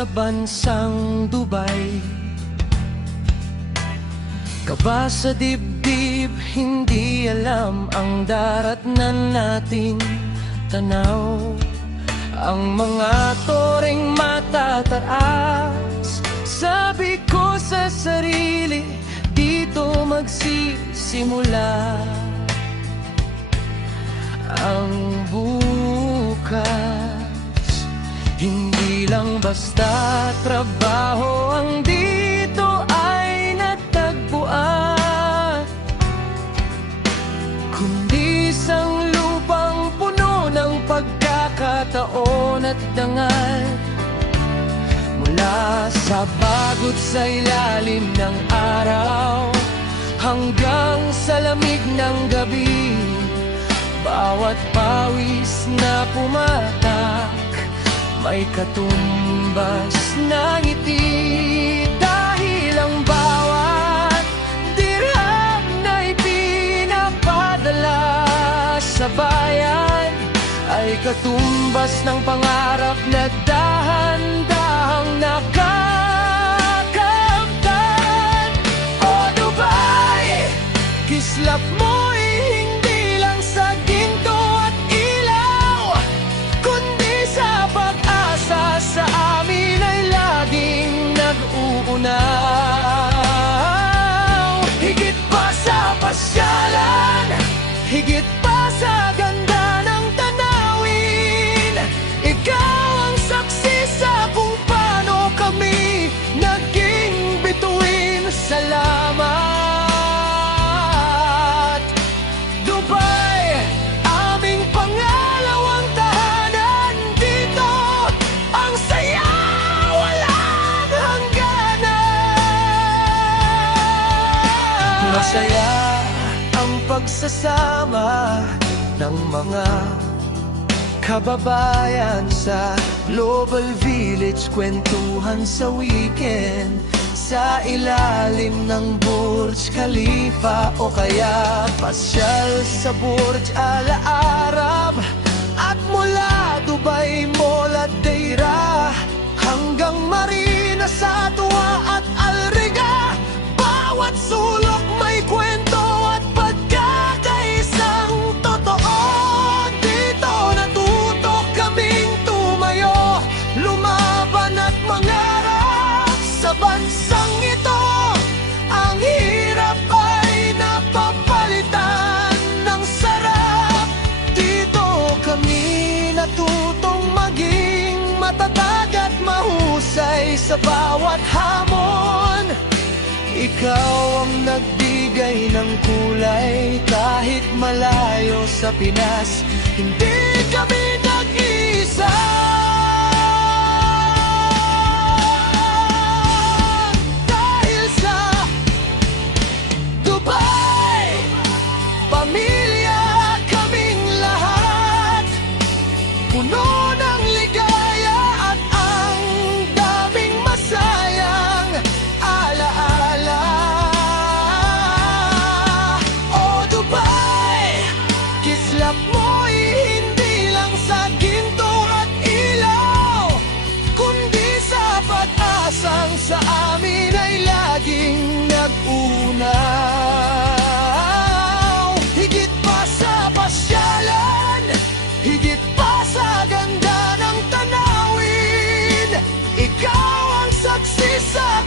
sa bansang Dubai. Kaba sa dibdib, hindi alam ang daratnan nating tanaw. Ang mga toreng matataas, sabi ko sa sarili, dito magsisimula ang bukas. Hindi lang basta trabaho ang dito ay natagpuan, kundi isang lupang puno ng pagkakataon at dangal. Mula sa bagot sa ilalim ng araw hanggang sa lamig ng gabi, bawat pawis na pumatak may katumbas na ngiti. Dahil ang bawat dirham na ipinapadala sa bayan ay katumbas ng pangarap na dahan-dahang nakakamtan. O Dubai, kislap mo'y hindi lang sa ginto at ilaw, kundi sa pag-asa sa amin ay laging nag-uunaw. Higit pa sa pasyalan, higit pa sa ganda ng tanawin, ikaw ang saksi sa kung paano kami naging bituin. Salamat, Dubai, aming pangalawang tahanan. Dito ang saya, walang hangganan. Masaya ang pagsasama ng mga kababayan sa Global Village, kwentuhan sa weekend sa ilalim ng Burj Khalifa, o kaya pasyal sa Burj Al Arab. At mula Dubai Mall at Deira hanggang Marina sa Tuwa at Al Riga, bawat sulok may kwento at pagkakaisang totoo. Dito natuto kaming tumayo, lumaban at mangarap sa bansang ito. Ang hirap ay napapalitan ng sarap. Dito kami natutong maging matatag at mahusay sa bawat hamon. Ikaw ang nagbigay ng kulay kahit malayo sa Pinas, hindi kami nag-isa. Dahil sa Dubai, pamilya kaming lahat, puno ng ligaya at ang daming masayang alaala. O Dubai, kislap mo'y hindi lang sa ginto at ilaw, kundi sa pag-asang sa amin ay laging nag-unaw. Higit pa sa pasyalan, higit pa sa ganda ng tanawin, ikaw ang saksi sa